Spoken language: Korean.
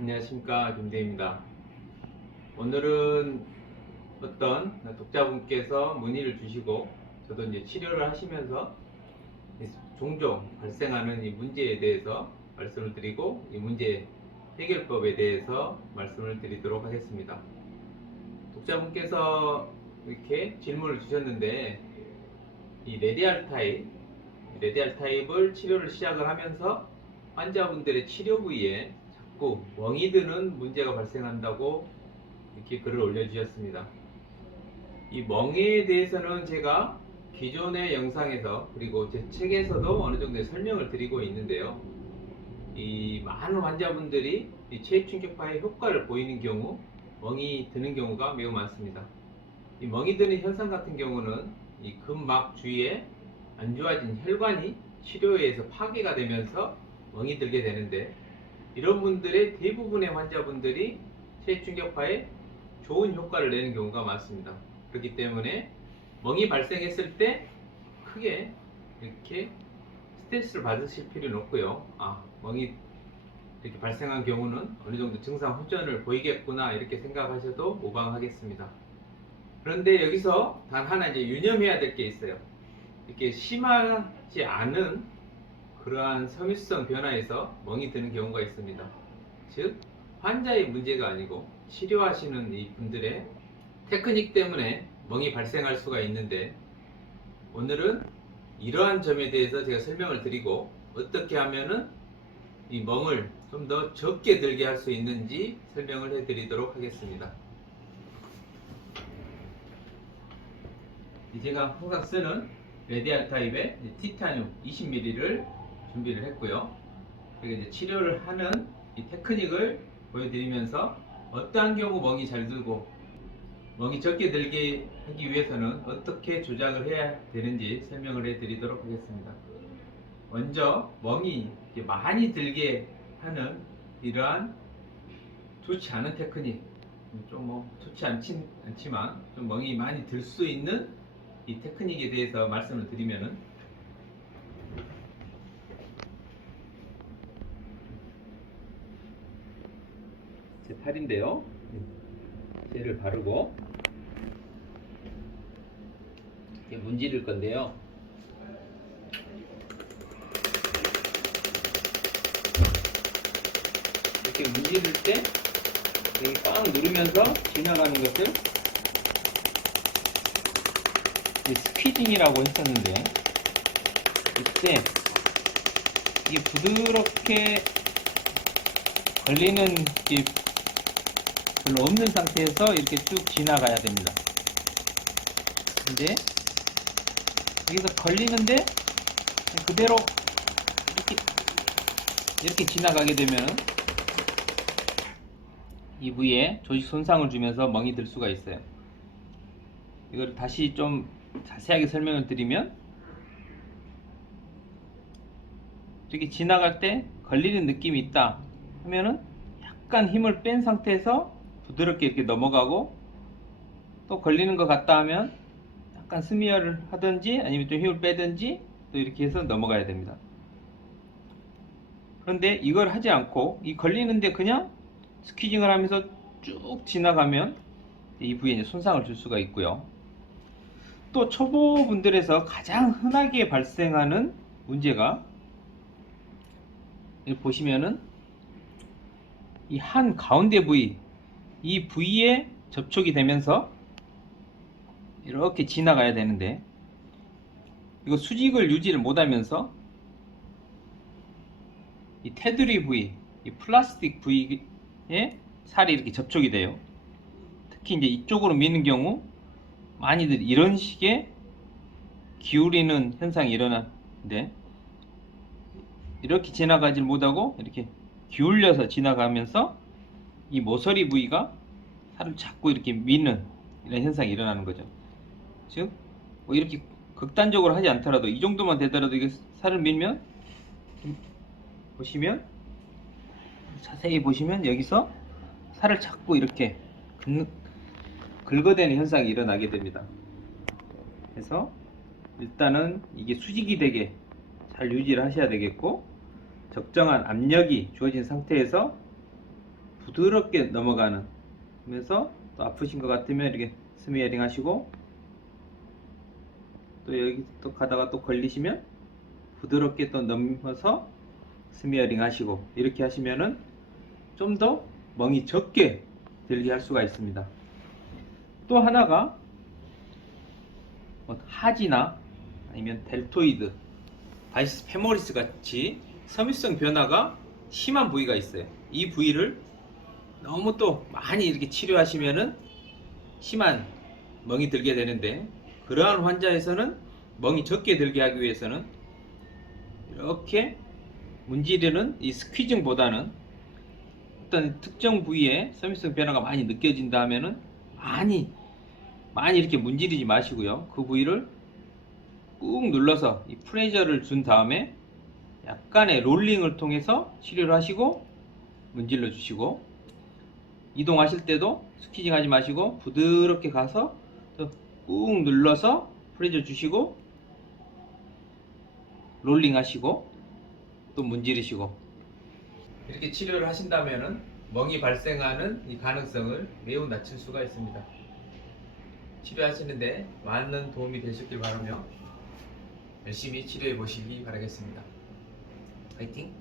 안녕하십니까, 김대입니다. 오늘은 어떤 독자분께서 문의를 주시고 저도 이제 치료를 하시면서 종종 발생하는 이 문제에 대해서 말씀을 드리고 이 문제 해결법에 대해서 말씀을 드리도록 하겠습니다. 독자분께서 이렇게 질문을 주셨는데 이 레디알 타입을 치료를 시작을 하면서 환자분들의 치료 부위에 자꾸 멍이 드는 문제가 발생한다고 이렇게 글을 올려주셨습니다. 이 멍에 대해서는 제가 기존의 영상에서 그리고 제 책에서도 어느 정도 설명을 드리고 있는데요. 이 많은 환자분들이 이 체액충격파의 효과를 보이는 경우 멍이 드는 경우가 매우 많습니다. 이 멍이 드는 현상 같은 경우는 이 근막 주위에 안 좋아진 혈관이 치료에 의해서 파괴가 되면서 멍이 들게 되는데, 이런 분들의 대부분의 환자분들이 체액충격파에 좋은 효과를 내는 경우가 많습니다. 그렇기 때문에 멍이 발생했을 때 크게 이렇게 스트레스를 받으실 필요는 없고요. 멍이 이렇게 발생한 경우는 어느 정도 증상 호전을 보이겠구나 이렇게 생각하셔도 무방하겠습니다. 그런데 여기서 단 하나 이제 유념해야 될 게 있어요. 이렇게 심하지 않은 그러한 섬유성 변화에서 멍이 드는 경우가 있습니다. 즉 환자의 문제가 아니고 치료하시는 이 분들의 테크닉 때문에 멍이 발생할 수가 있는데, 오늘은 이러한 점에 대해서 제가 설명을 드리고 어떻게 하면은 이 멍을 좀 더 적게 들게 할 수 있는지 설명을 해드리도록 하겠습니다. 제가 항상 쓰는 레디알 타입의 티타늄 20ml를 준비를 했고요. 그리고 이제 치료를 하는 이 테크닉을 보여드리면서 어떠한 경우 멍이 잘 들고 멍이 적게 들게 하기 위해서는 어떻게 조작을 해야 되는지 설명을 해드리도록 하겠습니다. 먼저 멍이 많이 들게 하는 이러한 좋지 않은 테크닉, 좀 좋지 않지만 좀 멍이 많이 들 수 있는 이 테크닉에 대해서 말씀을 드리면은, 제 팔인데요. 젤을 바르고 이렇게 문지를 건데요. 이렇게 문지를 때 여기 꽉 누르면서 지나가는 것을 스퀴징이라고 했었는데, 이때 이게 부드럽게 걸리는 게 별로 없는 상태에서 이렇게 쭉 지나가야 됩니다. 근데 여기서 걸리는데 그대로 이렇게 지나가게 되면 이 부위에 조직 손상을 주면서 멍이 들 수가 있어요. 이걸 다시 좀 자세하게 설명을 드리면, 이렇게 지나갈 때 걸리는 느낌이 있다 하면은 약간 힘을 뺀 상태에서 부드럽게 이렇게 넘어가고, 또 걸리는 것 같다 하면 약간 스미어를 하든지 아니면 좀 힘을 빼든지 또 이렇게 해서 넘어가야 됩니다. 그런데 이걸 하지 않고 이 걸리는데 그냥 스퀴징을 하면서 쭉 지나가면 이 부위에 이제 손상을 줄 수가 있고요. 또 초보분들에서 가장 흔하게 발생하는 문제가, 여기 보시면은 이 한 가운데 부위, 이 부위에 접촉이 되면서 이렇게 지나가야 되는데, 이거 수직을 유지를 못하면서 이 테두리 부위, 이 플라스틱 부위에 살이 이렇게 접촉이 돼요. 특히 이제 이쪽으로 미는 경우 많이들 이런 식의 기울이는 현상이 일어나는데, 이렇게 지나가질 못하고 이렇게 기울여서 지나가면서 이 모서리 부위가 살을 자꾸 이렇게 미는 이런 현상이 일어나는 거죠. 즉 이렇게 극단적으로 하지 않더라도 이 정도만 되더라도 이게 살을 밀면, 보시면 자세히 보시면 여기서 살을 자꾸 이렇게 긁어대는 현상이 일어나게 됩니다. 그래서 일단은 이게 수직이 되게 잘 유지를 하셔야 되겠고, 적정한 압력이 주어진 상태에서 부드럽게 넘어가는, 그러면서 또 아프신 것 같으면 이렇게 스미어링 하시고, 또 여기 또 가다가 또 걸리시면 부드럽게 또 넘어서 스미어링 하시고, 이렇게 하시면은 좀 더 멍이 적게 들게 할 수가 있습니다. 또 하나가 하지나 아니면 델토이드, 바이스 페모리스 같이 섬유성 변화가 심한 부위가 있어요. 이 부위를 너무 또 많이 이렇게 치료하시면은 심한 멍이 들게 되는데, 그러한 환자에서는 멍이 적게 들게 하기 위해서는 이렇게 문지르는 이 스퀴징보다는 어떤 특정 부위에 섬유성 변화가 많이 느껴진다 하면은 많이 이렇게 문지르지 마시고요. 그 부위를 꾹 눌러서 이 프레셔를 준 다음에 약간의 롤링을 통해서 치료를 하시고 문질러 주시고, 이동하실 때도 스퀴징 하지 마시고 부드럽게 가서 꾹 눌러서 프레셔 주시고 롤링 하시고 또 문지르시고, 이렇게 치료를 하신다면은 멍이 발생하는 이 가능성을 매우 낮출 수가 있습니다. 치료하시는데 많은 도움이 되셨길 바라며 열심히 치료해 보시기 바라겠습니다. 파이팅!